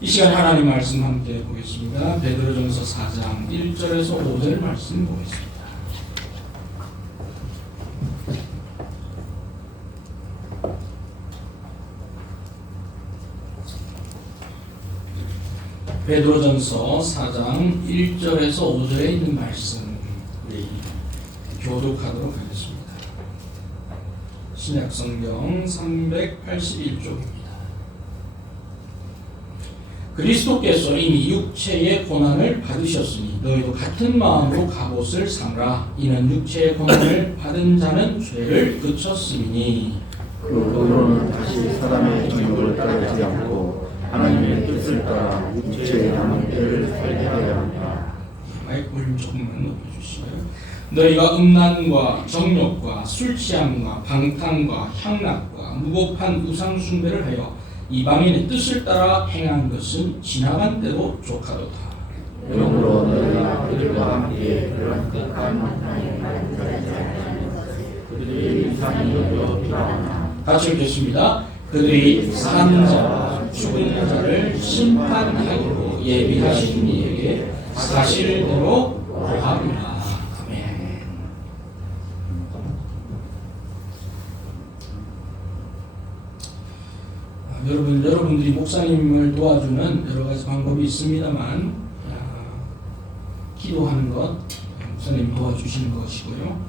이 시간 하나님 말씀 함께 보겠습니다. 베드로전서 4장 1절에서 5절 말씀 보겠습니다. 베드로전서 4장 1절에서 5절에 있는 말씀 우리 교독하도록 하겠습니다. 신약성경 381쪽입니다. 그리스도께서 이미 육체의 고난을 받으셨으니 너희도 같은 마음으로 갑옷을 삼으라. 이는 육체의 고난을 받은 자는 죄를 그쳤음이니 그러로는 다시 사람의 정욕을 따르지 않고 하나님의 뜻을 따라 육체의 남은 때를 살게 하려 합니다. 마이크 볼륨 조금만 높여주시고요. 너희가 음란과 정욕과 술취함과 방탕과 향락과 무고한 우상 숭배를 하여 이방인의 뜻을 따라 행한 것은 지나간 때로 족하도다. 그러므로 너희가 그들과 함께 그런 극한 만남에 그들이 이상히 여겨 비방하나 같이 읽겠습니다. 그들이 사는 자와 죽은 자를 심판하기로 예비하신 이에게 사실대로 고하리라. 아멘. 여러분들이 목사님을 도와주는 여러 가지 방법이 있습니다만 기도하는 것 목사님 도와주시는 것이고요.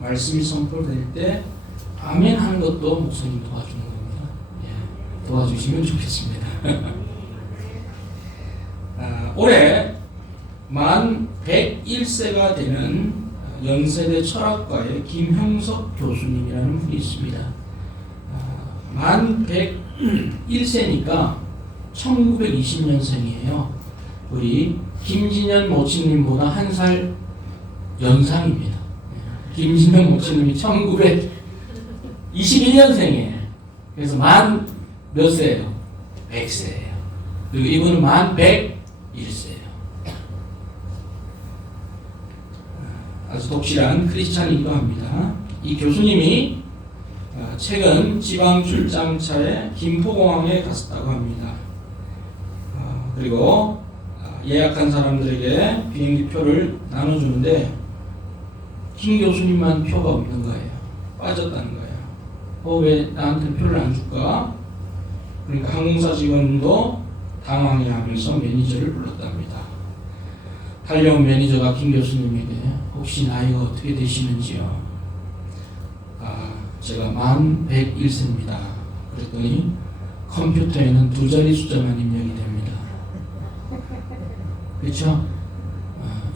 말씀이 선포될 때 아멘 하는 것도 목사님 도와주는 겁니다. 도와주시면 좋겠습니다. 올해 만 101세가 되는 연세대 철학과의 김형석 교수님이라는 분이 있습니다. 만 101세니까 1920년생이에요. 우리 김진현 모친님보다 한 살 연상입니다. 김진현 모친님이 1921년생이에요. 그래서 만 몇 세예요? 100세예요. 그리고 이분은 만 101세예요. 아주 독실한 크리스찬이기도 합니다. 이 교수님이 최근 지방 출장차에 김포공항에 갔었다고 합니다. 그리고 예약한 사람들에게 비행기 표를 나눠주는데 김 교수님만 표가 없는 거예요. 빠졌다는 거예요. 왜 나한테 표를 안 줄까? 그러니까 항공사 직원도 당황해하면서 매니저를 불렀답니다. 달려온 매니저가 김 교수님에게 혹시 나이가 어떻게 되시는지요? 제가 만 101세입니다. 그랬더니 컴퓨터에는 두 자리 숫자만 입력이 됩니다. 그렇죠?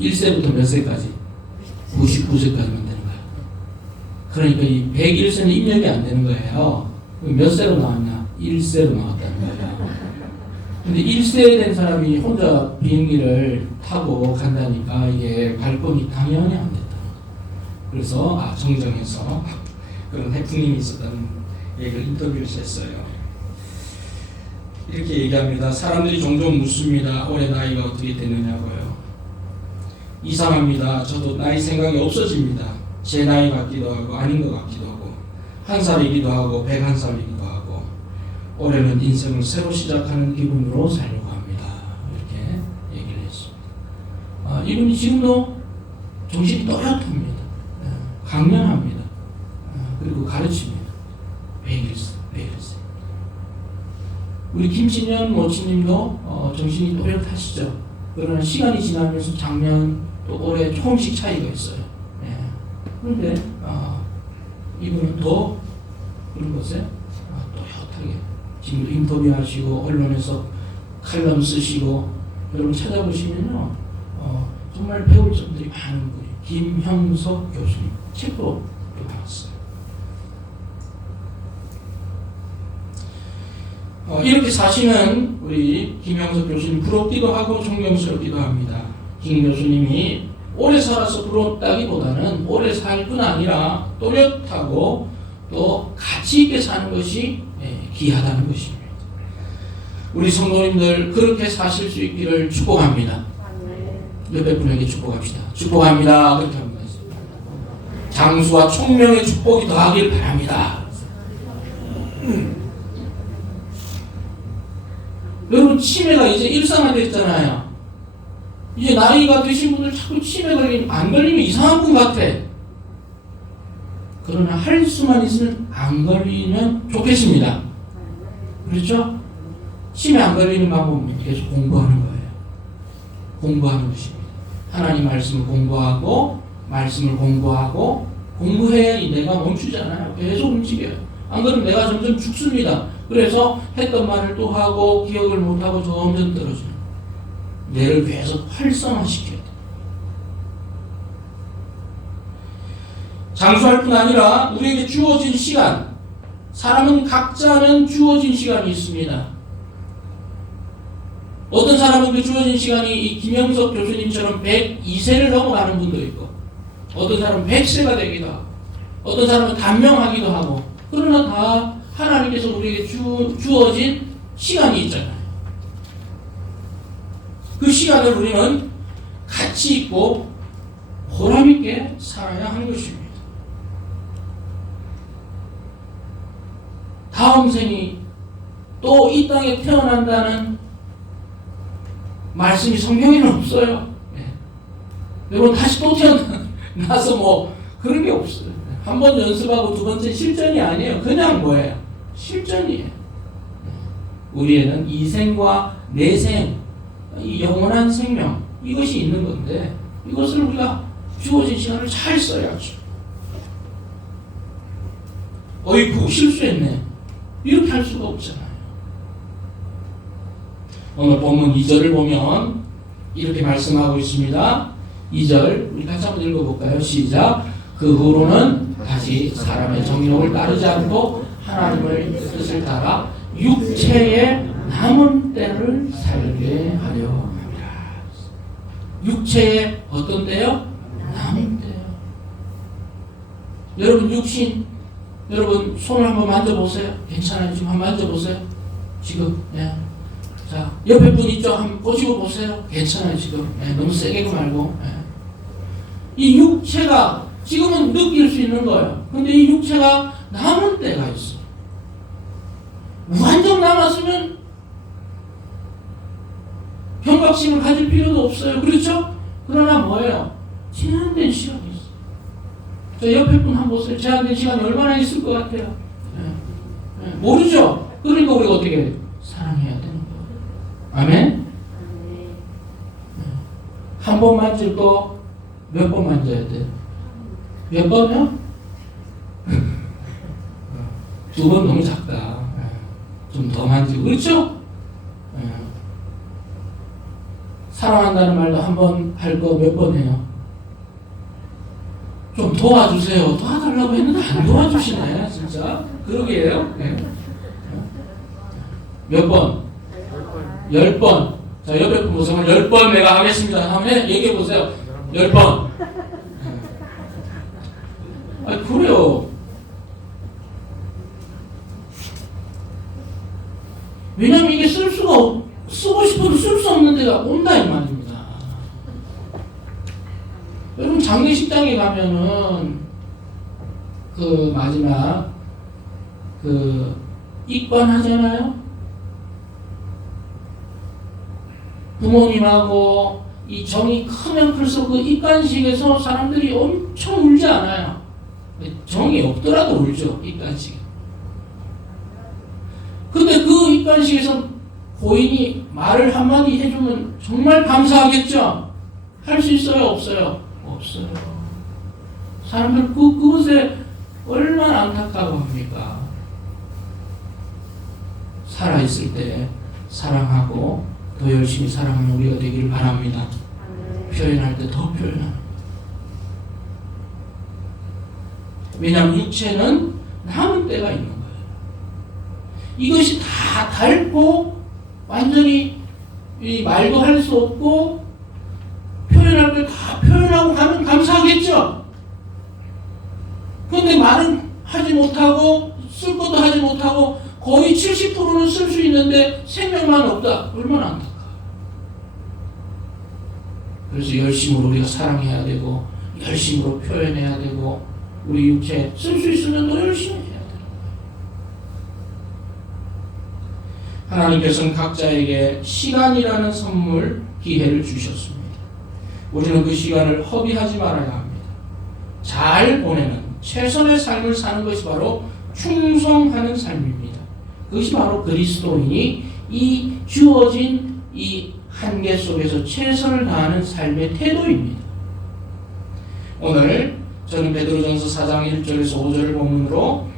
1세부터 몇 세까지? 99세까지만 되는 거예요. 그러니까 이 101세는 입력이 안 되는 거예요. 몇 세로 나왔냐? 1세로 나왔다는 거예요. 근데 1세 된 사람이 혼자 비행기를 타고 간다니까 이게 발권이 당연히 안 됐다. 그래서 정정해서 그런 해프닝이 있었다는 얘기를 인터뷰를 했어요. 이렇게 얘기합니다. 사람들이 종종 묻습니다. 올해 나이가 어떻게 되느냐고요. 이상합니다. 저도 나이 생각이 없어집니다. 제 나이 같기도 하고 아닌 것 같기도 하고 1살이기도 하고 101살이기도 하고 올해는 인생을 새로 시작하는 기분으로 살려고 합니다. 이렇게 얘기를 했습니다. 이분이 지금도 정신이 또렷합니다. 강렬합니다. 그리고 가르칩니다. 101세. 우리 김진현 모치님도 정신이 또렷하시죠. 그러나 시간이 지나면서 작년 또 올해 조금씩 차이가 있어요. 그런데 이분은 더 그런 것에 또렷하게 지금도 인터뷰하시고 언론에서 칼럼 쓰시고 여러분 찾아보시면요 정말 배울 점들이 많은 분이 김형석 교수님 책도 나왔어요. 이렇게 사시는 우리 김형석 교수님 부럽기도 하고 존경스럽기도 합니다. 김 교수님이 오래 살아서 부럽다기보다는 오래 살 뿐 아니라 또렷하고 또 가치 있게 사는 것이 귀하다는 것입니다. 우리 성도님들 그렇게 사실 수 있기를 축복합니다. 옆에 분에게 축복합시다. 축복합니다. 그렇게 합니다. 장수와 총명의 축복이 더하길 바랍니다. 여러분 치매가 이제 일상화됐잖아요. 이제 나이가 드신 분들 자꾸 치매 안 걸리면 이상한 분 같아. 그러나 할 수만 있으면 안 걸리면 좋겠습니다. 그렇죠? 치매 안 걸리는 방법은 계속 공부하는 거예요. 공부하는 것입니다. 하나님 말씀을 공부하고 말씀을 공부하고 공부해야 내가 멈추잖아요. 계속 움직여요. 안 그러면 내가 점점 죽습니다. 그래서 했던 말을 또 하고 기억을 못하고 점점 떨어져요. 뇌를 계속 활성화시켜야 돼요. 장수할 뿐 아니라 우리에게 주어진 시간, 사람은 각자는 주어진 시간이 있습니다. 어떤 사람은 그 주어진 시간이 이 김영석 교수님처럼 102세를 넘어가는 분도 있고, 어떤 사람은 100세가 되기도 하고, 어떤 사람은 단명하기도 하고, 그러나 다 하나님께서 우리에게 주어진 시간이 있잖아요. 그 시간을 우리는 가치 있고 보람 있게 살아야 하는 것입니다. 다음 생이 또 이 땅에 태어난다는 말씀이 성경에는 없어요. 네. 여러분 다시 또 태어나서 뭐 그런 게 없어요. 한 번 연습하고 두 번째 실전이 아니에요. 그냥 뭐예요? 실전이에요. 우리에는 이 생과 내생, 이 영원한 생명, 이것이 있는 건데 이것을 우리가 주어진 시간을 잘 써야죠. 어이구 실수했네. 이렇게 할 수가 없잖아요. 오늘 본문 2절을 보면 이렇게 말씀하고 있습니다. 2절 우리 같이 한번 읽어볼까요? 시작. 그 후로는 다시 사람의 정욕을 따르지 않고 하나님의 뜻을 따라 육체의 남은 때를 살게 하려 합니다. 육체의 어떤 때요? 남은 때요. 여러분 육신, 여러분 손을 한번 만져보세요. 괜찮아요? 지금 한번 만져보세요. 지금 네. 자 옆에 분 있죠? 한번 꼬집어 보세요. 괜찮아요? 지금 네. 너무 세게 말고 네. 이 육체가 지금은 느낄 수 있는 거예요. 근데 이 육체가 남은 때가 있어. 무한정 남았으면 경각심을 가질 필요도 없어요. 그렇죠? 그러나 뭐예요? 제한된 시간이 있어. 저 옆에 분 한번 보세요. 제한된 시간이 얼마나 있을 것 같아요? 네. 네. 모르죠? 그러니까 우리가 어떻게 해요? 사랑해야 되는 거예요. 아멘? 네. 한 번 만질 거 몇 번 만져야 돼요? 몇 번요? 두 번 너무 작다. 좀 더 만지고. 그렇죠? 사랑한다는 말도 한 번 할 거 몇 번 해요? 좀 도와주세요. 도와달라고 했는데 안 도와주시네. 진짜. 그러게요. 네. 몇 번? 10번. 자, 옆에 분 보세요. 10번 내가 하겠습니다. 한번 얘기해보세요. 10번. 아니, 그래요. 왜냐면 이게 쓰고 싶어도 쓸 수 없는 데가 온다 이 말입니다. 여러분 장례식장에 가면은 그 마지막 그 입관하잖아요. 부모님하고 이 정이 크면 클수록 그 입관식에서 사람들이 엄청 울지 않아요. 정이 없더라도 울죠. 입관식에. 근데 그 입관식에서 고인이 말을 한마디 해주면 정말 감사하겠죠? 할 수 있어요? 없어요? 없어요. 사람들 그것에 얼마나 안타까워 합니까? 살아있을 때 사랑하고 더 열심히 사랑하는 우리가 되기를 바랍니다. 표현할 때 더 표현하는. 왜냐하면 육체는 남은 때가 있는 거예요. 이것이 다 닳고 완전히 말도 할 수 없고 표현할 걸 다 표현하고 가면 감사하겠죠. 그런데 말은 하지 못하고 쓸 것도 하지 못하고 거의 70%는 쓸 수 있는데 생명만 없다. 얼마나 안타까워. 그래서 열심으로 우리가 사랑해야 되고 열심으로 표현해야 되고 우리 육체 쓸 수 있으면 더 열심히 해야 되는 거예요. 하나님께서는 각자에게 시간이라는 선물, 기회를 주셨습니다. 우리는 그 시간을 허비하지 말아야 합니다. 잘 보내는 최선의 삶을 사는 것이 바로 충성하는 삶입니다. 그것이 바로 그리스도인이 이 주어진 이 한계 속에서 최선을 다하는 삶의 태도입니다. 오늘 저는 베드로전서 4장 1절에서 5절을 본문으로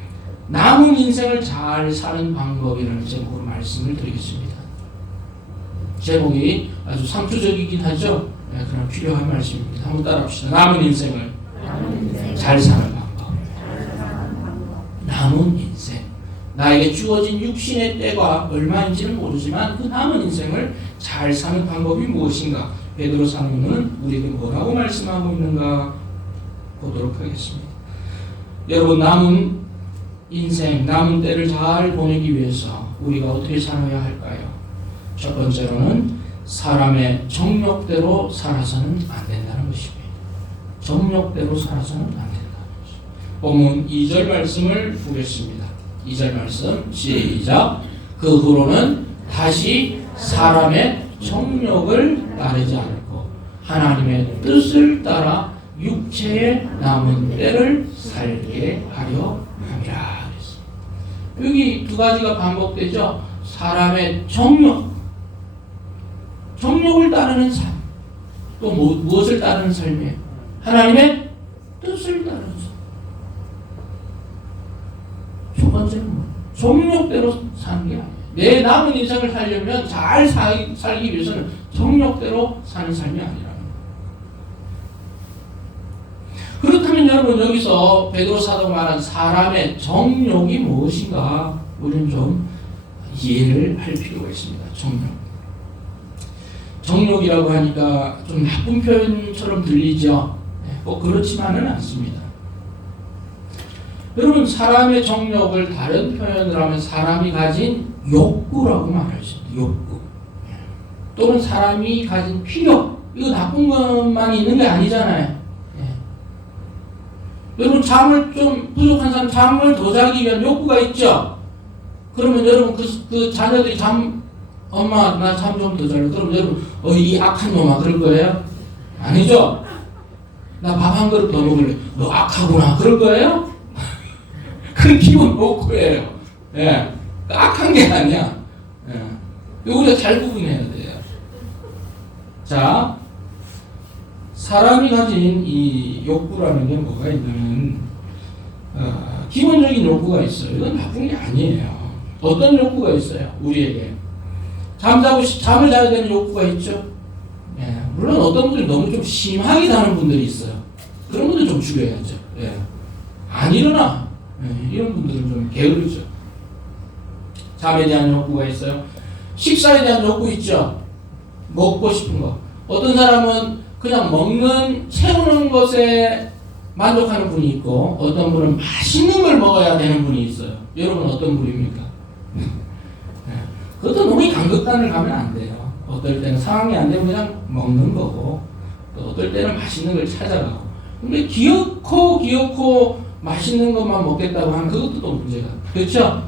남은 인생을 잘 사는 방법이라는 제목으로 말씀을 드리겠습니다. 제목이 아주 상투적이긴 하죠. 네, 그럼 필요한 말씀입니다. 한번 따라합시다. 남은 인생을 잘 사는 방법. 남은 인생. 나에게 주어진 육신의 때가 얼마인지는 모르지만 그 남은 인생을 잘 사는 방법이 무엇인가? 베드로 사도는 우리에게 뭐라고 말씀하고 있는가 보도록 하겠습니다. 여러분, 남은 인생, 남은 때를 잘 보내기 위해서 우리가 어떻게 살아야 할까요? 첫 번째로는 사람의 정욕대로 살아서는 안 된다는 것입니다. 정욕대로 살아서는 안 된다는 것입니다. 본문 2절 말씀을 보겠습니다. 2절 말씀 시작. 그 후로는 다시 사람의 정욕을 따르지 않고 하나님의 뜻을 따라 육체의 남은 때를 살게 하려 함이라. 여기 두 가지가 반복되죠. 사람의 정욕, 정욕을 따르는 삶. 또 무엇을 따르는 삶이에요? 하나님의 뜻을 따르는 삶. 첫 번째는 뭐? 정욕대로 사는 게 아니에요. 내 남은 인생을 살려면 잘 살기 위해서는 정욕대로 사는 삶이 아니라. 그렇다면 여러분, 여기서 베드로 사도가 말한 사람의 정욕이 무엇인가 우리는 좀 이해를 할 필요가 있습니다. 정욕이라고 하니까 좀 나쁜 표현처럼 들리죠. 꼭 그렇지만은 않습니다. 여러분, 사람의 정욕을 다른 표현을 하면 사람이 가진 욕구라고 말할 수 있습니다. 욕구. 또는 사람이 가진 필요. 이거 나쁜 것만 있는 게 아니잖아요. 여러분, 잠을 좀 부족한 사람 잠을 더 자기 위한 욕구가 있죠. 그러면 여러분 그 자녀들이 엄마 나 잠 좀 더 잘래. 그럼 여러분 이 악한 놈아 그럴 거예요? 아니죠. 나 밥 한 그릇 더 먹을래. 너 악하구나 그럴 거예요? 그건 기본 욕구예요. 예, 악한 게 아니야. 예, 우리가 잘 구분해야 돼요. 자. 사람이 가진 이 욕구라는 게 뭐가 있냐면 기본적인 욕구가 있어요. 이건 나쁜 게 아니에요. 어떤 욕구가 있어요? 우리에게 잠을 자야 되는 욕구가 있죠. 예, 물론 어떤 분이 너무 좀 심하게 자는 분들이 있어요. 그런 분들 좀 죽여야죠. 예, 안 일어나. 예, 이런 분들은 좀 게으르죠. 잠에 대한 욕구가 있어요. 식사에 대한 욕구 있죠. 먹고 싶은 거. 어떤 사람은 그냥 채우는 것에 만족하는 분이 있고, 어떤 분은 맛있는 걸 먹어야 되는 분이 있어요. 여러분 어떤 분입니까? 그것도 너무 강극단을 가면 안 돼요. 어떨 때는 상황이 안 되면 그냥 먹는 거고, 또 어떨 때는 맛있는 걸 찾아가고. 근데 기어코 맛있는 것만 먹겠다고 하면 그것도 또 문제가. 그렇죠?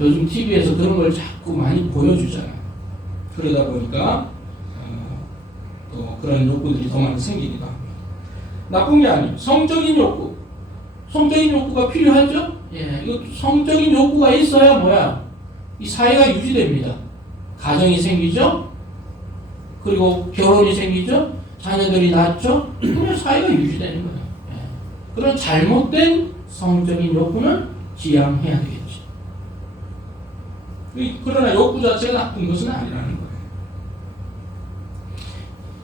요즘 TV에서 그런 걸 자꾸 많이 보여주잖아요. 그러다 보니까 또 그런 욕구들이 더 많이 생기기도 합니다. 나쁜 게 아니에요. 성적인 욕구. 성적인 욕구가 필요하죠? 예, 이거 성적인 욕구가 있어야 뭐야? 이 사회가 유지됩니다. 가정이 생기죠? 그리고 결혼이 생기죠? 자녀들이 낳죠? 그러면 사회가 유지되는 거예요. 예. 그런 잘못된 성적인 욕구는 지양해야 되겠죠. 그러나 욕구 자체가 나쁜 것은 아니라는 거예요.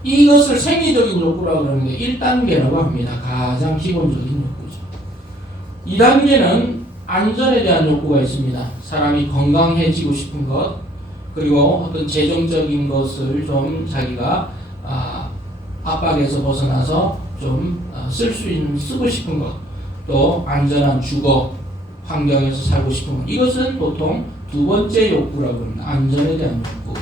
이것을 생리적인 욕구라고 하는데 1단계라고 합니다. 가장 기본적인 욕구죠. 2단계는 안전에 대한 욕구가 있습니다. 사람이 건강해지고 싶은 것, 그리고 어떤 재정적인 것을 좀 자기가 압박에서 벗어나서 좀 쓰고 싶은 것, 또 안전한 주거 환경에서 살고 싶은 것. 이것은 보통 두 번째 욕구라고 합니다. 안전에 대한 욕구.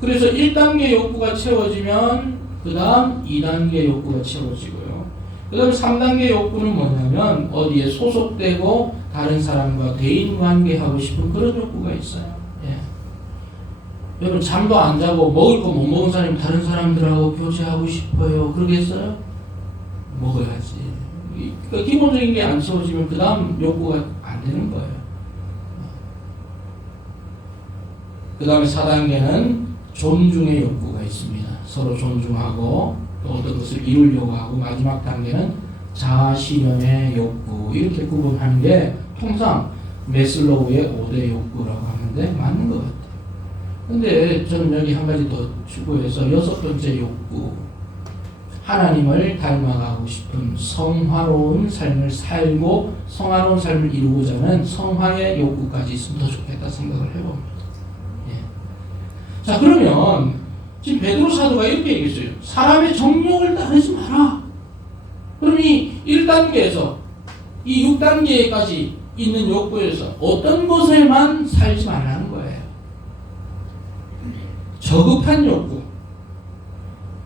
그래서 1단계 욕구가 채워지면 그 다음 2단계 욕구가 채워지고요. 그 다음 3단계 욕구는 뭐냐면 어디에 소속되고 다른 사람과 대인관계하고 싶은 그런 욕구가 있어요. 예. 여러분 잠도 안 자고 먹을 거 못 먹은 사람이 다른 사람들하고 교제하고 싶어요. 그러겠어요? 먹어야지. 그러니까 기본적인 게 안 채워지면 그 다음 욕구가 안 되는 거예요. 그 다음에 4단계는 존중의 욕구가 있습니다. 서로 존중하고 또 어떤 것을 이루려고 하고, 마지막 단계는 자아실현의 욕구. 이렇게 구분하는 게 통상 메슬로우의 5대 욕구라고 하는데 맞는 것 같아요. 근데 저는 여기 한 가지 더 추구해서 6번째 욕구, 하나님을 닮아가고 싶은 성화로운 삶을 살고 성화로운 삶을 이루고자 하는 성화의 욕구까지 있으면 더 좋겠다 생각을 해봅니다. 예. 자, 그러면 지금 베드로 사도가 이렇게 얘기했어요. 사람의 정욕을 따르지 마라. 그럼 이 1단계에서 이 6단계까지 있는 욕구에서 어떤 것에만 살지 말라는 거예요. 저급한 욕구,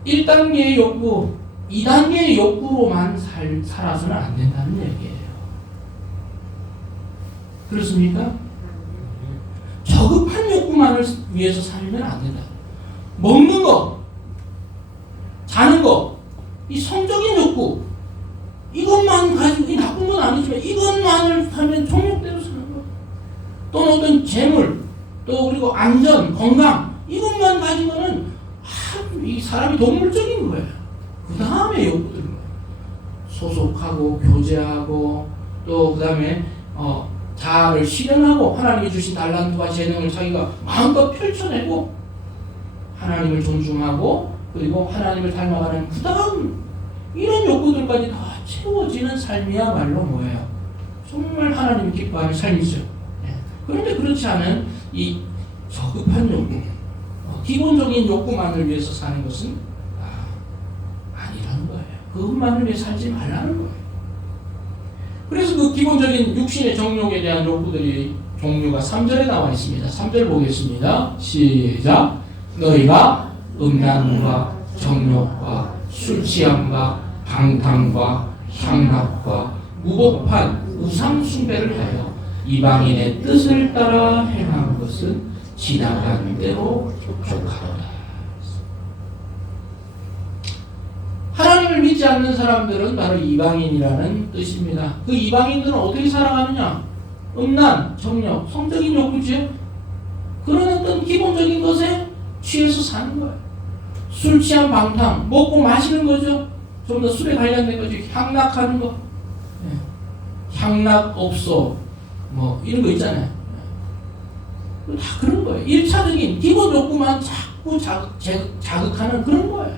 1단계의 욕구, 2단계의 욕구로만 살아서는 안 된다는 얘기예요. 그렇습니까? 저급한 욕구만을 위해서 살면 안 된다. 먹는 거, 자는 거, 이 성적인 욕구, 이것만 가지고, 이 나쁜 건 아니지만 이것만을 하면 종욕대로 사는 거. 또는 어떤 재물, 또 그리고 안전, 건강, 이것만 가지고는 이 사람이 동물적인 거예요. 그 다음에 욕구들, 소속하고 교제하고 또 그 다음에 자아를 실현하고 하나님이 주신 달란트와 재능을 자기가 마음껏 펼쳐내고 하나님을 존중하고 그리고 하나님을 닮아가는 그 다음 이런 욕구들까지 다 채워지는 삶이야말로 뭐예요? 정말 하나님이 기뻐하는 삶이죠. 그런데 그렇지 않은 이 저급한 욕구, 기본적인 욕구만을 위해서 사는 것은 아니라는 거예요. 그것만을 위해 살지 말라는 거예요. 그래서 그 기본적인 육신의 정욕에 대한 욕구들이 종류가 3절에 나와 있습니다. 3절 보겠습니다. 시작. 너희가 음란과 정욕과 술 취함과 방탕과 향락과 무법한 우상 숭배를 하여 이방인의 뜻을 따라 행한 것은 지나간 대로 족하다. 하나님을 믿지 않는 사람들은 바로 이방인이라는 뜻입니다. 그 이방인들은 어떻게 살아가느냐? 음란, 정욕, 성적인 욕구죠. 그런 어떤 기본적인 것에 취해서 사는 거예요. 술 취한 방탕, 먹고 마시는 거죠. 좀 더 술에 관련된 거죠. 향락하는 거, 향락업소, 뭐 이런 거 있잖아요. 다 그런 거예요. 1차적인 기본 욕구만 자꾸 자극하는 그런 거예요.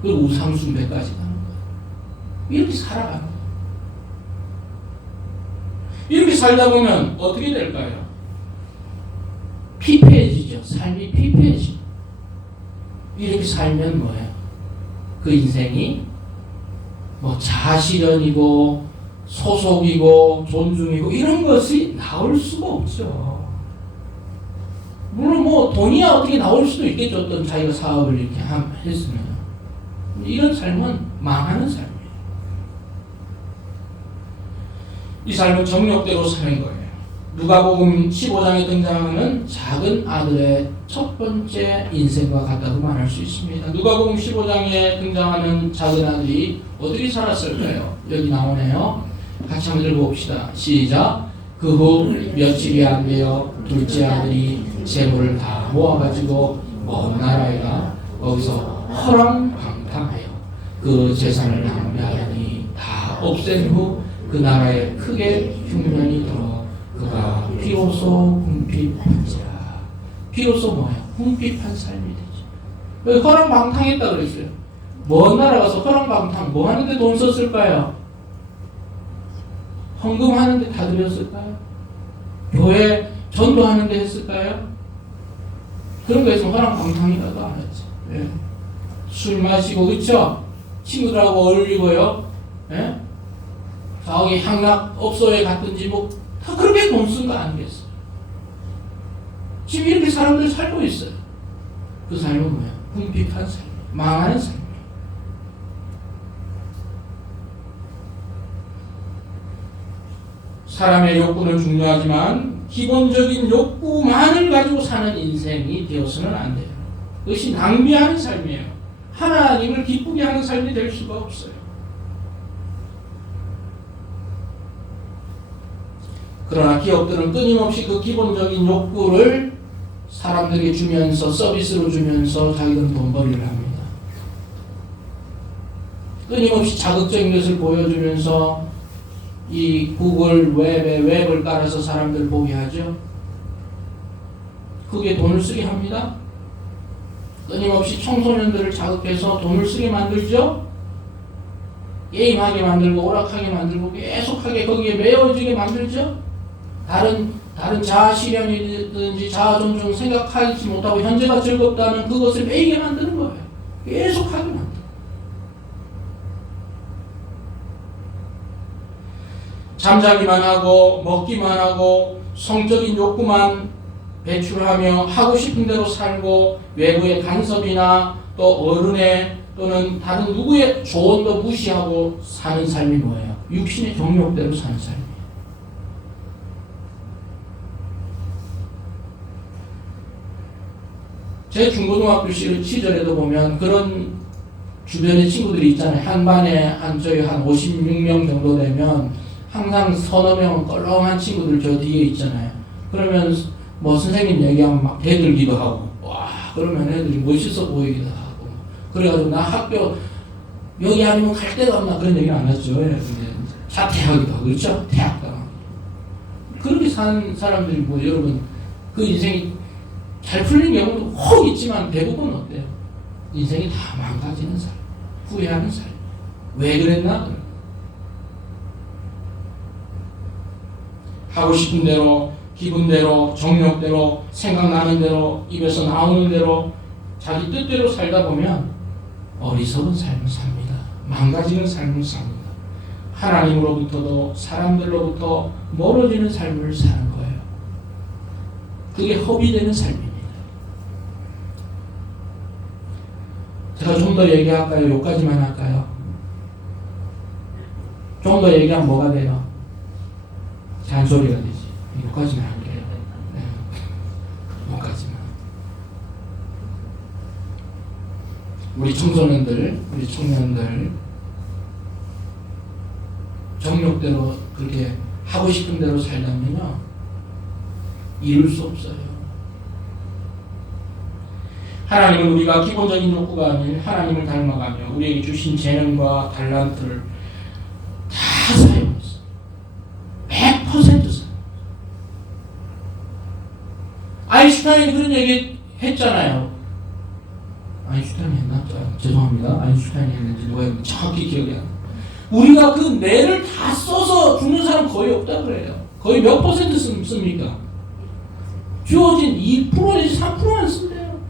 그리고 우상숭배까지 가는 거예요. 이렇게 살아가는 거예요. 이렇게 살다 보면 어떻게 될까요? 피폐해지죠. 삶이 피폐해지죠. 이렇게 살면 뭐예요? 그 인생이 뭐 자아실현이고 소속이고 존중이고 이런 것이 나올 수가 없죠. 물론 뭐 돈이야 어떻게 나올 수도 있겠죠. 어떤 자기가 사업을 이렇게 했으면. 이런 삶은 망하는 삶이에요. 이 삶은 정욕대로 사는 거예요. 누가복음 15장에 등장하는 작은 아들의 첫 번째 인생과 같다고 말할 수 있습니다. 누가복음 15장에 등장하는 작은 아들이 어떻게 살았을까요? 여기 나오네요. 같이 한번 읽어봅시다. 시작. 그 후 며칠이 안 되어 둘째 아들이 재물을 다 모아가지고 먼 나라에 가 거기서 허랑방탕하여 그 재산을 낭비하더니 다 없앤 후 그 나라에 크게 흉년이 들어 그가 비로소 궁핍한지라. 비로소 뭐예요? 궁핍한 삶이 되죠. 왜 허랑방탕했다 그랬어요? 먼 나라 가서 허랑방탕 뭐 하는데 돈 썼을까요? 헌금하는데 다 드렸을까요? 교회 전도하는데 했을까요? 그런 거에서 허랑방탕이라도 안 했죠. 예. 술 마시고 그렇죠? 친구들하고 어울리고요. 예? 저기 향락업소에 갔든지 뭐 다 그렇게 돈 쓴 거 아니겠어요? 지금 이렇게 사람들이 살고 있어요. 그 삶은 뭐야? 궁핍한 삶, 망하는 삶. 사람의 욕구는 중요하지만 기본적인 욕구만을 가지고 사는 인생이 되어서는 안 돼요. 그것이 낭비하는 삶이에요. 하나님을 기쁘게 하는 삶이 될 수가 없어요. 그러나 기업들은 끊임없이 그 기본적인 욕구를 사람들에게 주면서 서비스로 주면서 자기들은 돈벌이를 합니다. 끊임없이 자극적인 것을 보여주면서 이 구글 웹을 깔아서 사람들 보게 하죠. 그게 돈을 쓰게 합니다. 끊임없이 청소년들을 자극해서 돈을 쓰게 만들죠. 게임하게 만들고 오락하게 만들고 계속하게 거기에 매여지게 만들죠. 다른 자아 실현이든지 자아 존중 생각하지 못하고 현재가 즐겁다는 그것을 매이게 만드는 거예요. 계속하게 만들어요. 잠자기만 하고 먹기만 하고 성적인 욕구만 배출하며 하고 싶은 대로 살고 외부의 간섭이나 또 어른의 또는 다른 누구의 조언도 무시하고 사는 삶이 뭐예요? 육신의 정욕대로 사는 삶이에요. 제 중고등학교 시절에도 보면 그런 주변의 친구들이 있잖아요. 한 반에 저희 한 56명 정도 되면 항상 서너 명은 껄렁한 친구들 저 뒤에 있잖아요. 그러면 뭐 선생님 얘기하면 막 대들기도 하고, 와, 그러면 애들이 멋있어 보이기도 하고. 그래가지고 나 학교 여기 아니면 갈 데가 없나 그런 얘기는 안 하죠. 자퇴하기도 하고, 그렇죠? 퇴학당하고. 그렇게 산 사람들이 뭐 여러분, 그 인생이 잘 풀린 경우도 혹 있지만 대부분 어때요? 인생이 다 망가지는 삶, 후회하는 삶. 왜 그랬나? 하고 싶은 대로, 기분대로, 정욕대로, 생각나는 대로, 입에서 나오는 대로, 자기 뜻대로 살다 보면 어리석은 삶을 삽니다. 망가지는 삶을 삽니다. 하나님으로부터도 사람들로부터 멀어지는 삶을 사는 거예요. 그게 허비되는 삶입니다. 제가 좀 더 얘기할까요? 여기까지만 할까요? 좀 더 얘기하면 뭐가 돼요? 잔소리가 되지. 여기까지만 할게요. 네. 여기까지만. 우리 청소년들, 우리 청년들 정욕대로 그렇게 하고 싶은 대로 살려면요 이룰 수 없어요. 하나님은 우리가 기본적인 욕구가 아닌 하나님을 닮아가며 우리에게 주신 재능과 달란트를 다 사용했어요. 100% 사용. 아인슈타인이 그런 얘기 했잖아요. 아인슈타인이 했나? 죄송합니다. 아인슈타인이 했는지 누가 했는지 정확히 기억이 안 나요. 우리가 그 뇌를 다 써서 죽는 사람 거의 없다 그래요. 거의 몇 퍼센트 씁니까? 주어진 2% 내지 3%만 쓴대요.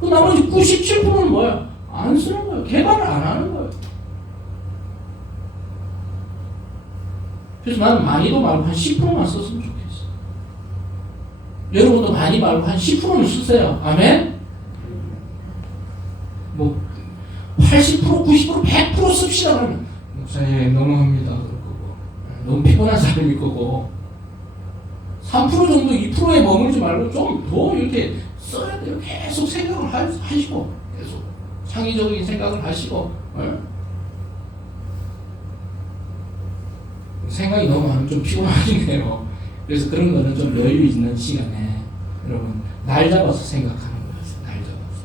그 나머지 97%는 뭐야? 안 쓰는 거예요. 개발을 안 하는 거예요. 그래서 나는 많이도 말고 한 10%만 썼으면 좋겠어. 여러분도 많이 말고 한 10%는 쓰세요. 아멘? 뭐 80%, 90%, 100% 씁시다 그러면 목사님 너무합니다. 그럴 거고 너무 피곤한 사람일 거고 3% 정도 2%에 머물지 말고 좀 더 이렇게 써야 돼요. 계속 생각을 하시고 계속 창의적인 생각을 하시고 생각이 너무 많으면 좀 피곤하시네요. 그래서 그런 거는 좀 여유 있는 시간에 여러분 날 잡아서 생각하는 거예요. 날 잡아서.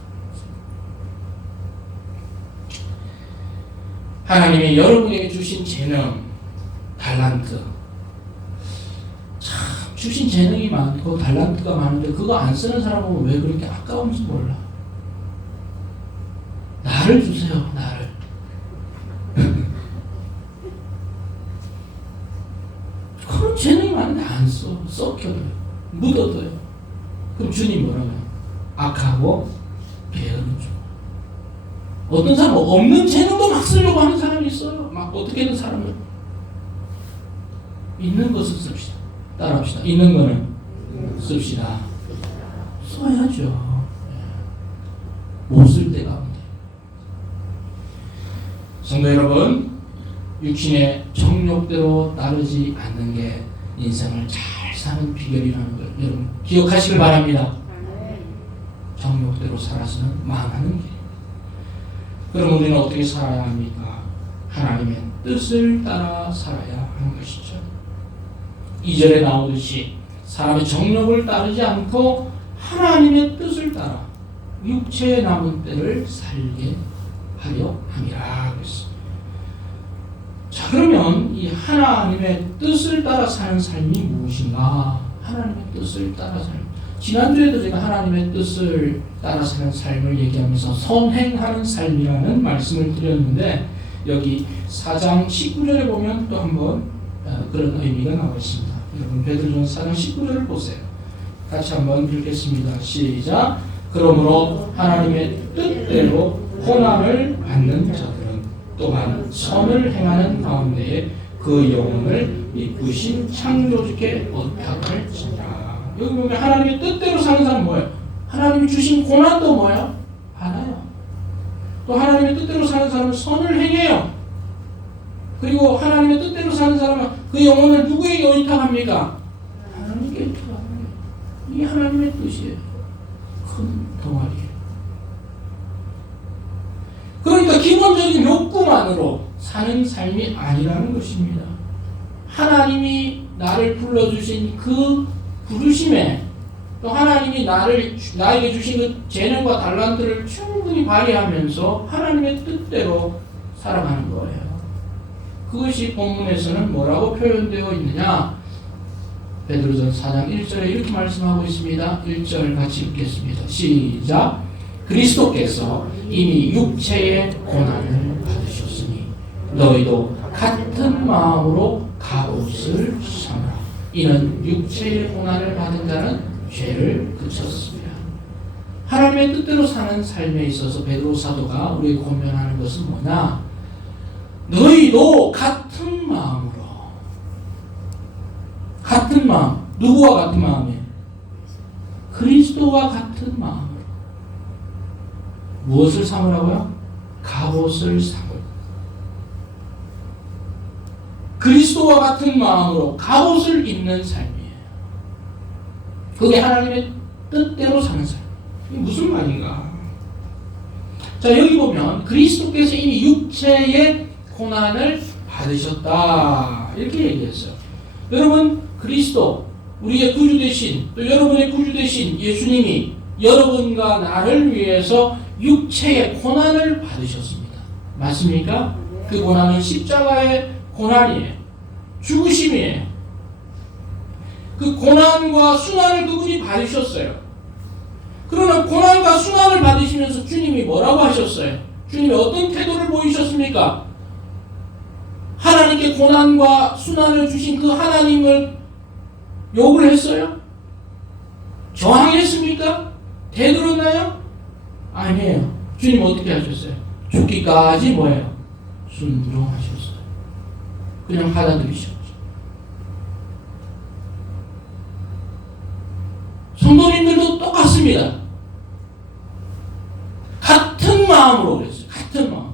하나님이 여러분에게 주신 재능, 달란트 주신 재능이 많고 달란트가 많은데 그거 안 쓰는 사람 보면 왜 그렇게 아까운지 몰라. 나를 주세요. 나를. 그런 재능이 많은데 안 써. 썩혀둬요. 묻어둬요. 그럼 주님 뭐라고요? 악하고 게으른 종. 어떤 사람은 없는 재능도 막 쓰려고 하는 사람이 있어요. 막 어떻게든 사람을. 있는 것을 씁시다. 따라합시다. 있는 거는 씁시다. 써야죠. 못 쓸 때가 없네. 성도 여러분, 육신의 정욕대로 따르지 않는 게 인생을 잘 사는 비결이라는 걸 여러분 기억하시길 바랍니다. 정욕대로 살아서는 망하는 길. 그럼 우리는 어떻게 살아야 합니까? 하나님의 뜻을 따라 살아야 하는 것이죠. 2절에 나오듯이 사람의 정욕을 따르지 않고 하나님의 뜻을 따라 육체의 남은 때를 살게 하려 함이라 그랬습니다. 자, 그러면 이 하나님의 뜻을 따라 사는 삶이 무엇인가? 하나님의 뜻을 따라 사는, 지난주에도 제가 하나님의 뜻을 따라 사는 삶을 얘기하면서 선행하는 삶이라는 말씀을 드렸는데, 여기 4장 19절에 보면 또 한번 그런 의미가 나와 있습니다. 여러분 베드로전서 4장 19절을 보세요. 같이 한번 읽겠습니다. 시작. 그러므로 하나님의 뜻대로 고난을 받는 자들은 또한 선을 행하는 가운데에 그 영혼을 이끄신 창조주께 의탁할지니라. 여기 보면 하나님의 뜻대로 사는 사람은 뭐예요? 하나님이 주신 고난도 뭐예요? 받아요. 또 하나님의 뜻대로 사는 사람은 선을 행해요. 그리고 하나님의 뜻대로 사는 사람은 그 영혼을 누구에게 의탁합니까? 하나님께 의탁합니다. 이게 하나님의 뜻이에요. 큰 덩어리예요. 그러니까 기본적인 욕구만으로 사는 삶이 아니라는 것입니다. 하나님이 나를 불러주신 그 부르심에, 또 하나님이 나에게 주신 그 재능과 달란트를 충분히 발휘하면서 하나님의 뜻대로 살아가는 거예요. 그것이 본문에서는 뭐라고 표현되어 있느냐? 베드로전서 4장 1절에 이렇게 말씀하고 있습니다. 1절 같이 읽겠습니다. 시작. 그리스도께서 이미 육체의 고난을 받으셨으니 너희도 같은 마음으로 갑옷을 삼으라. 이는 육체의 고난을 받은 자는 죄를 그쳤습니다. 하나님의 뜻대로 사는 삶에 있어서 베드로 사도가 우리에게 권면하는 것은 뭐냐? 너희도 같은 마음으로, 같은 마음, 누구와 같은 마음이에요? 그리스도와 같은 마음으로. 무엇을 삼으라고요? 갑옷을 삼으라. 그리스도와 같은 마음으로 갑옷을 입는 삶이에요. 그게 하나님의 뜻대로 사는 삶. 이게 무슨 말인가? 자, 여기 보면 그리스도께서 이미 육체의 고난을 받으셨다, 이렇게 얘기했어요. 여러분, 그리스도, 우리의 구주 되신, 또 여러분의 구주 되신 예수님이 여러분과 나를 위해서 육체의 고난을 받으셨습니다. 맞습니까? 그 고난은 십자가의 고난이에요. 죽으심이에요. 그 고난과 순환을 그분이 받으셨어요. 그러나 고난과 순환을 받으시면서 주님이 뭐라고 하셨어요? 주님이 어떤 태도를 보이셨습니까? 하나님께 고난과 순환을 주신 그 하나님을 욕을 했어요? 저항했습니까? 대들었나요? 아니에요. 주님 어떻게 하셨어요? 죽기까지 뭐예요? 순종하셨어요. 그냥 받아들이셨죠. 성도님들도 똑같습니다. 같은 마음으로 그랬어요. 같은 마음.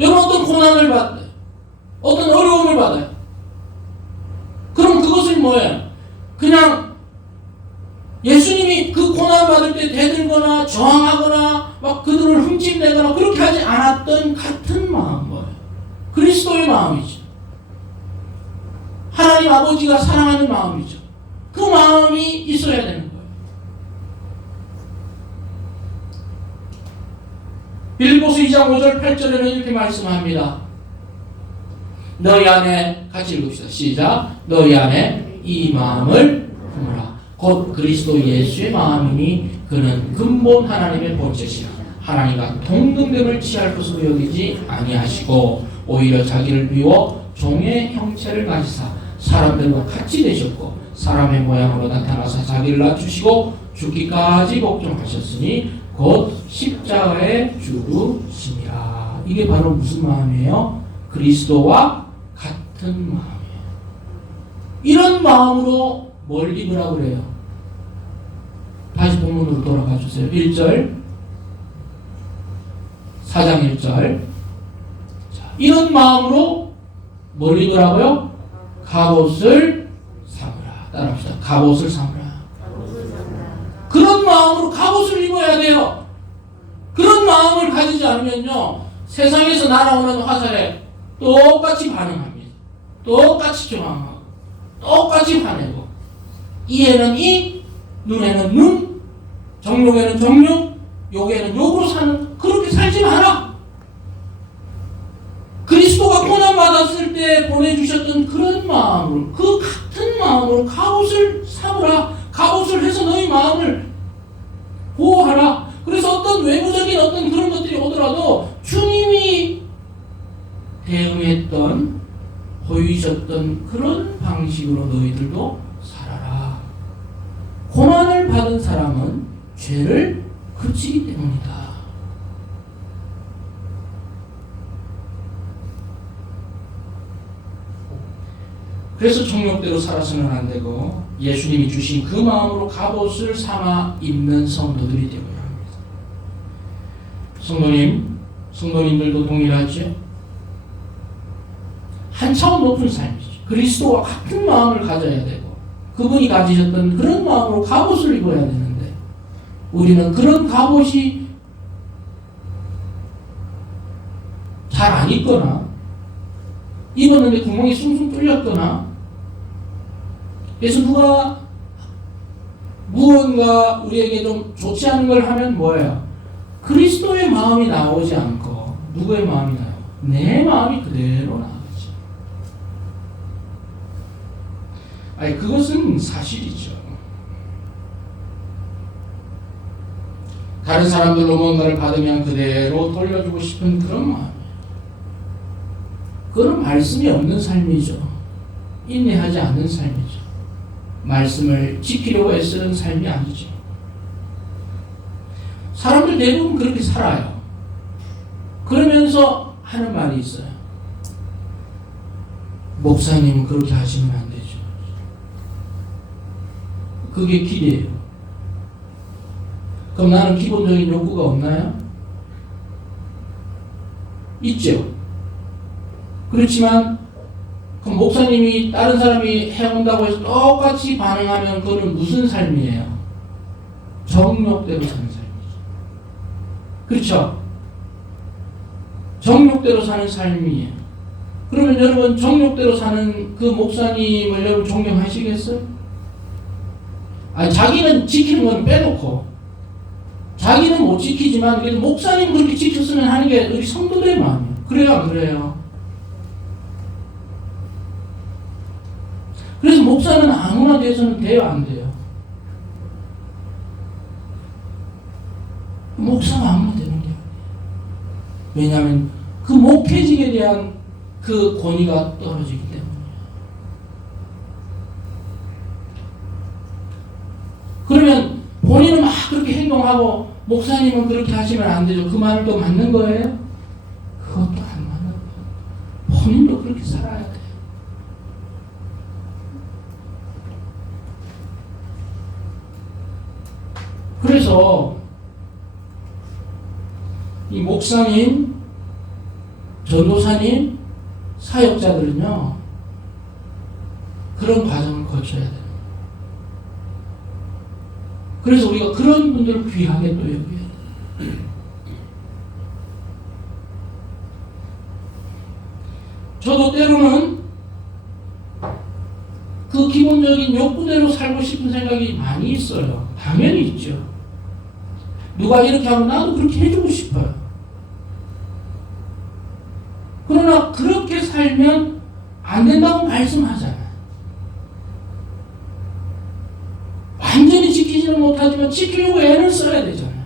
여러분 어떤 고난을 받아요? 어떤 어려움을 받아요? 그럼 그것을 뭐예요? 그냥 예수님이 그 고난 받을 때 대들거나 저항하거나 막 그들을 흠집내거나 그렇게 하지 않았던 같은 마음, 뭐예요? 그리스도의 마음이죠. 하나님 아버지가 사랑하는 마음이죠. 그 마음이 있어야 되는 거예요. 빌립보서 2장 5절 8절에는 이렇게 말씀합니다. 너희 안에, 같이 읽읍시다. 시작. 너희 안에 이 마음을 품으라. 곧 그리스도 예수의 마음이니 그는 근본 하나님의 본체시라. 하나님과 동등됨을 취할 것으로 여기지 아니하시고 오히려 자기를 비워 종의 형체를 가지사 사람들과 같이 되셨고 사람의 모양으로 나타나서 자기를 낮추시고 죽기까지 복종하셨으니 곧 십자가의 주루시니라. 이게 바로 무슨 마음이에요? 그리스도와 같은 마음이에요. 이런 마음으로 뭘 입으라고 그래요? 다시 본문으로 돌아가 주세요. 1절 4장 1절. 이런 마음으로 뭘 입으라고요? 갑옷을 따라합시다. 갑옷을 삼으라. 그런 마음으로 갑옷을 입어야 돼요. 그런 마음을 가지지 않으면요, 세상에서 날아오는 화살에 똑같이 반응합니다. 똑같이 저항하고 똑같이 화내고, 이에는 이, 눈에는 눈, 정욕에는 정욕, 욕에는 욕으로 사는, 그렇게 살지 마라. 그리스도가 고난받았을 때 보내주셨던 그런 마음으로, 그 같은 마음으로 갑옷을 삼으라. 갑옷을 해서 너희 마음을 보호하라. 그래서 어떤 외부적인 어떤 그런 것들이 오더라도 주님이 대응했던, 보이셨던 그런 방식으로 너희들도 살아라. 고난을 받은 사람은 죄를 그치기 때문이다. 그래서 정욕대로 살아서는 안 되고 예수님이 주신 그 마음으로 갑옷을 삼아 입는 성도들이 되어야 합니다. 성도님들도 동일하죠? 한 차원 높은 삶이죠. 그리스도와 같은 마음을 가져야 되고 그분이 가지셨던 그런 마음으로 갑옷을 입어야 되는데 우리는 그런 갑옷이 잘 안 입거나 입었는데 구멍이 숭숭 뚫렸거나, 그래서 누가 무언가 우리에게 좀 좋지 않은 걸 하면 뭐예요? 그리스도의 마음이 나오지 않고 누구의 마음이 나요? 내 마음이 그대로 나오죠. 아니, 그것은 사실이죠. 다른 사람들로 뭔가를 받으면 그대로 돌려주고 싶은 그런 마음. 그런 말씀이 없는 삶이죠. 인내하지 않는 삶이죠. 말씀을 지키려고 애쓰는 삶이 아니죠. 사람들 대부분 그렇게 살아요. 그러면서 하는 말이 있어요. 목사님은 그렇게 하시면 안 되죠. 그게 길이에요. 그럼 나는 기본적인 욕구가 없나요? 있죠. 그렇지만 그럼 목사님이 다른 사람이 해온다고 해서 똑같이 반응하면 그거는 무슨 삶이에요? 정욕대로 사는 삶이죠. 그렇죠? 정욕대로 사는 삶이에요. 그러면 여러분 정욕대로 사는 그 목사님을 여러분 존경하시겠어요? 아니, 자기는 지키는 건 빼놓고 자기는 못 지키지만 그래도 목사님 그렇게 지켰으면 하는 게 우리 성도들의 마음이에요. 그래요, 안 그래요? 그래서 목사는 아무나 돼서는 돼요, 안 돼요? 목사가 아무나 되는 게 아니에요. 왜냐하면 그 목회직에 대한 그 권위가 떨어지기 때문이에요. 그러면 본인은 막 그렇게 행동하고 목사님은 그렇게 하시면 안 되죠. 그 말을 또 맞는 거예요? 그것도 안 맞는 거예요. 본인도 그렇게 살아야 돼요. 그래서 이 목사님, 전도사님, 사역자들은요, 그런 과정을 거쳐야 돼요. 그래서 우리가 그런 분들을 귀하게 또 여겨야 돼요. 저도 때로는 그 기본적인 욕구대로 살고 싶은 생각이 많이 있어요. 당연히 있죠. 누가 이렇게 하면 나도 그렇게 해주고 싶어요. 그러나 그렇게 살면 안 된다고 말씀하잖아요. 완전히 지키지는 못하지만 지키려고 애를 써야 되잖아요.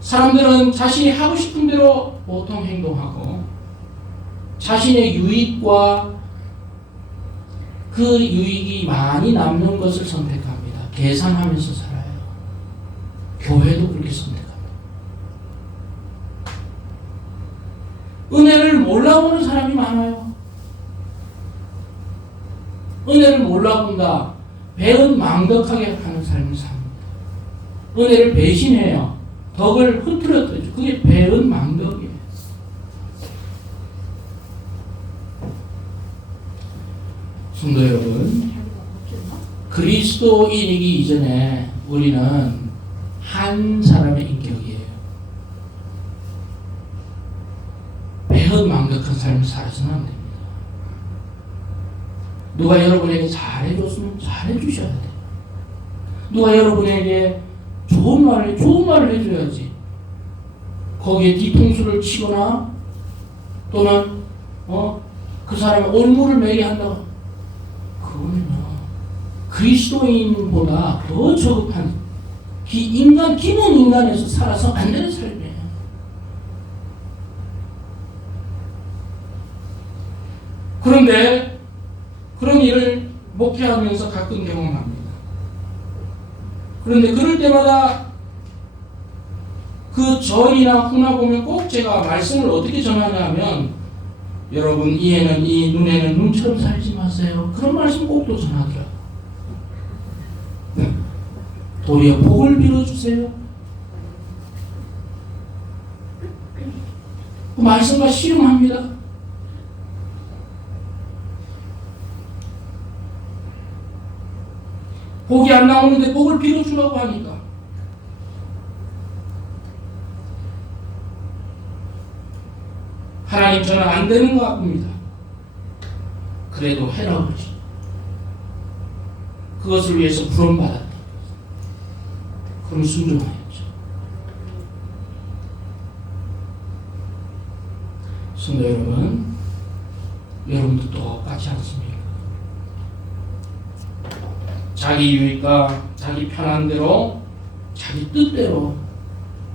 사람들은 자신이 하고 싶은 대로 보통 행동하고 자신의 유익과 그 유익이 많이 남는 것을 선택합니다. 계산하면서 살아요. 교회도 그렇게 선택합니다. 은혜를 몰라보는 사람이 많아요. 은혜를 몰라본다. 배은 망덕하게 하는 삶을 삽니다. 은혜를 배신해요. 덕을 흐트러뜨리죠. 그게 배은 망덕이에요. 성도 여러분, 그리스도인이기 이전에 우리는 한 사람의 인격이에요. 배은망덕한 삶을 살아서는 안 됩니다. 누가 여러분에게 잘해줬으면 잘해주셔야 돼요. 누가 여러분에게 좋은 말을 해줘야지. 거기에 뒤통수를 치거나 또는 그 사람의 올무를 매게 한다고, 그거는요 그리스도인보다 더 저급한 기본 인간에서 살아서 안 되는 삶이에요. 그런데 그런 일을 목회하면서 가끔 경험합니다. 그런데 그럴 때마다 그 전이나 후나 보면 꼭 제가 말씀을 어떻게 전하냐 하면, 여러분 이에는 이, 눈에는 눈처럼 살지 마세요. 그런 말씀 꼭 또 전하더라고요. 도리어 복을 빌어주세요. 그 말씀과 씨름합니다. 복이 안 나오는데 복을 빌어주라고 하니까. 하나님, 저는 안 되는 것 같습니다. 그래도 해라 그러지. 그것을 위해서 부름받았다. 그럼 순종하였죠. 성도 여러분, 여러분도 똑같지 않습니까? 자기 유익과 자기 편한 대로, 자기 뜻대로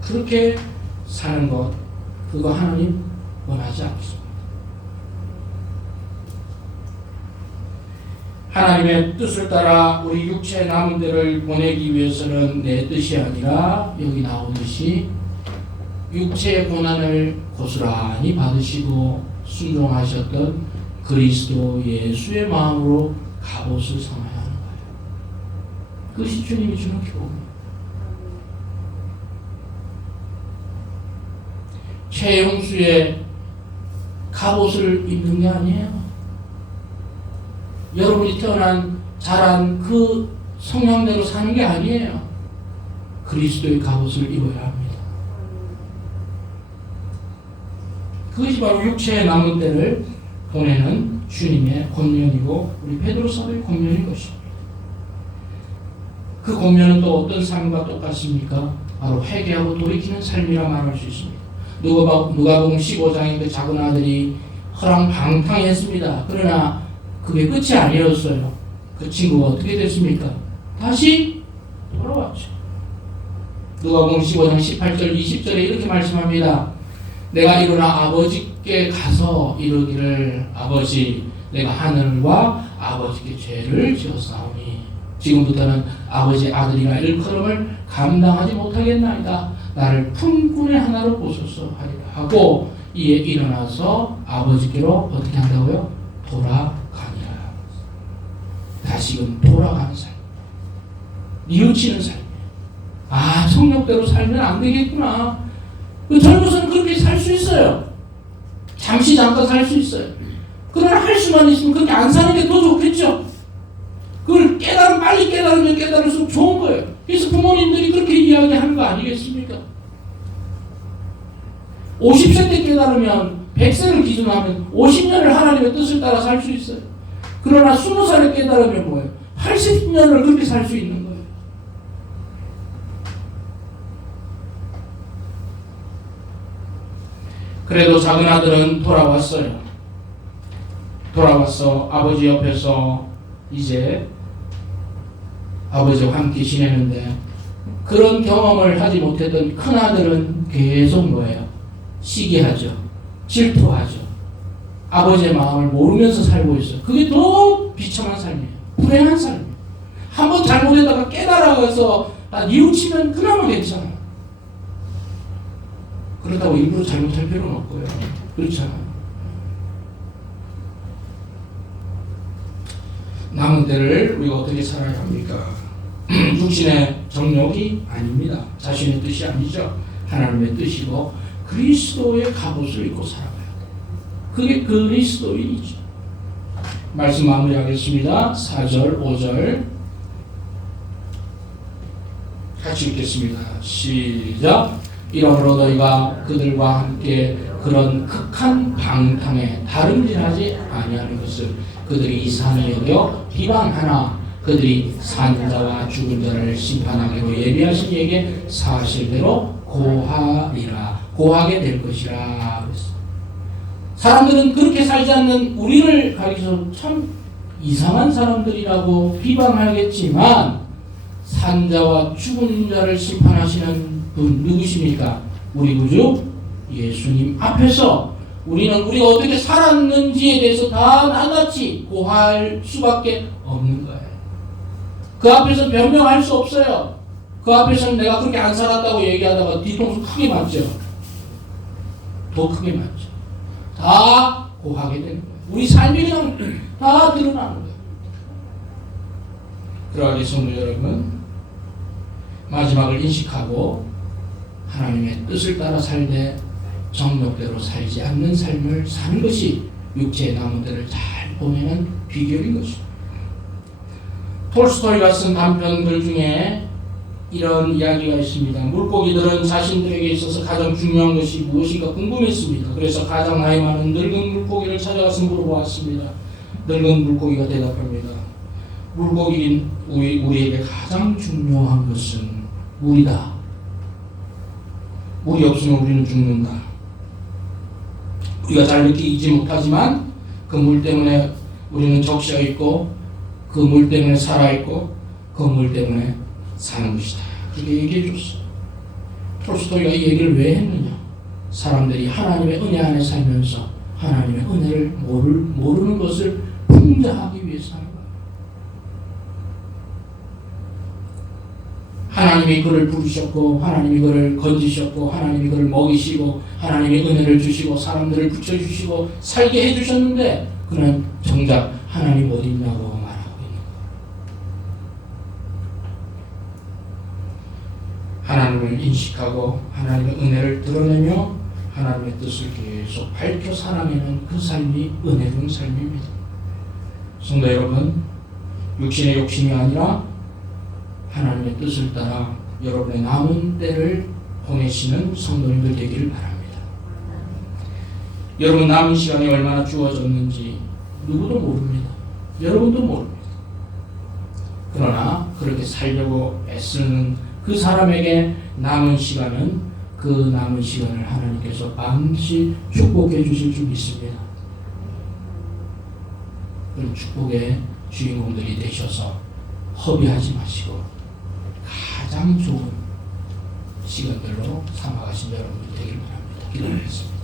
그렇게 사는 것, 그거 하나님 원하지 않습니다. 하나님의 뜻을 따라 우리 육체의 남은 데를 보내기 위해서는 내 뜻이 아니라 여기 나오듯이 육체의 고난을 고스란히 받으시고 순종하셨던 그리스도 예수의 마음으로 갑옷을 삼아야 하는 거예요. 그것이 주님이 주는 교훈이에요. 최용수의 갑옷을 입는 게 아니에요. 여러분이 자란 그 성향대로 사는 게 아니에요. 그리스도의 갑옷을 입어야 합니다. 그것이 바로 육체의 남은 때를 보내는 주님의 권면이고 우리 베드로 사도의 권면인 것입니다. 그 권면은 또 어떤 삶과 똑같습니까? 바로 회개하고 돌이키는 삶이라 말할 수 있습니다. 누가복음 15장의 그 작은 아들이 허랑방탕했습니다. 그러나 그게 끝이 아니었어요. 그 친구가 어떻게 됐습니까? 다시 돌아왔죠. 누가복음 15장 18절 20절에 이렇게 말씀합니다. 내가 일어나 아버지께 가서 이르기를, 아버지, 내가 하늘과 아버지께 죄를 지었사오니 지금부터는 아버지 아들이라 일컬음을 감당하지 못하겠나이다. 나를 품꾼의 하나로 보소서 하리라 하고 이에 일어나서 아버지께로 어떻게 한다고요? 돌아가니라. 다시금 돌아가는 삶, 뉘우치는 삶. 아, 성욕대로 살면 안 되겠구나. 젊어서는 그렇게 살 수 있어요. 잠시 잠깐 살 수 있어요. 그러나 할 수만 있으면 그렇게 안 사는 게 더 좋겠죠. 그걸 빨리 깨달으면 깨달을수록 좋은 거예요. 그래서 부모님들이 그렇게 이야기하는 거 아니겠습니까? 50세 때 깨달으면 100세를 기준으로 하면 50년을 하나님의 뜻을 따라 살 수 있어요. 그러나 20살에 깨달으면 뭐예요? 80년을 그렇게 살 수 있는 거예요. 그래도 작은 아들은 돌아왔어요. 돌아와서 아버지 옆에서 이제 아버지와 함께 지내는데, 그런 경험을 하지 못했던 큰 아들은 계속 뭐예요? 시기하죠. 질투하죠. 아버지의 마음을 모르면서 살고 있어요. 그게 더 비참한 삶이에요. 불행한 삶이에요. 한번 잘못했다가 깨달아가서 다 뉘우치면 그나마 괜찮아요. 그렇다고 일부러 잘못할 필요는 없고요. 그렇잖아요. 남은 때를 우리가 어떻게 살아야 합니까? 육신의 정욕이 아닙니다. 자신의 뜻이 아니죠. 하나님의 뜻이고 그리스도의 갑옷을 입고 살아가야 돼요. 그게 그리스도인이죠. 말씀 마무리하겠습니다. 4절, 5절 같이 읽겠습니다. 시작. 이러므로 너희가 그들과 함께 그런 극한 방탕에 다름질하지 아니하는 것을 그들이 이상히 여겨 비방하나 그들이 산자와 죽은 자를 심판하기로 예비하신 이에게 사실대로 고하리라. 고하게 될 것이라. 사람들은 그렇게 살지 않는 우리를 가리켜서 참 이상한 사람들이라고 비방하겠지만 산자와 죽은 자를 심판하시는 분 누구십니까? 우리 구주 예수님 앞에서 우리는 우리가 어떻게 살았는지에 대해서 다 낱낱이 고할 수밖에 없는 거예요. 그 앞에서 변명할 수 없어요. 그 앞에서는 내가 그렇게 안 살았다고 얘기하다가 뒤통수 크게 맞죠. 더 크게 맞죠. 다 고하게 되는 거예요. 우리 삶이 그냥 다 드러나는 거예요. 그러하게 성도 여러분, 마지막을 인식하고 하나님의 뜻을 따라 살되 정욕대로 살지 않는 삶을 사는 것이 육체의 나무들을 잘 보내는 비결인 것입니다. 톨스토이가 쓴 단편들 중에 이런 이야기가 있습니다. 물고기들은 자신들에게 있어서 가장 중요한 것이 무엇인가 궁금했습니다. 그래서 가장 나이 많은 늙은 물고기를 찾아가서 물어보았습니다. 늙은 물고기가 대답합니다. 물고기인 우리에게 가장 중요한 것은 물이다. 물이 없으면 우리는 죽는다. 우리가 잘 느끼지 못하지만 그 물 때문에 우리는 적셔 있고 그 물 때문에 살아있고 그 물 때문에 사는 것이다. 그렇게 얘기해 줬어. 톨스토이가 이 얘기를 왜 했느냐? 사람들이 하나님의 은혜 안에 살면서 하나님의 은혜를 모르는 것을 풍자하기 위해서 하는 거예요. 하나님이 그를 부르셨고 하나님이 그를 건지셨고 하나님이 그를 먹이시고 하나님이 은혜를 주시고 사람들을 붙여주시고 살게 해주셨는데 그는 정작 하나님 어디 있냐고 말하고 있는 거예요. 하나님을 인식하고 하나님의 은혜를 드러내며 하나님의 뜻을 계속 밝혀 살아내는 그 삶이 은혜로운 삶입니다. 성도 여러분, 육신의 욕심이 아니라 하나님의 뜻을 따라 여러분의 남은 때를 보내시는 성도님들 되기를 바랍니다. 여러분 남은 시간이 얼마나 주어졌는지 누구도 모릅니다. 여러분도 모릅니다. 그러나 그렇게 살려고 애쓰는 그 사람에게 남은 시간은 그 남은 시간을 하나님께서 반드시 축복해 주실 줄 믿습니다. 그런 축복의 주인공들이 되셔서 허비하지 마시고 가장 좋은 시간들로 삼아가신 여러분들 되길 바랍니다. 기도하겠습니다.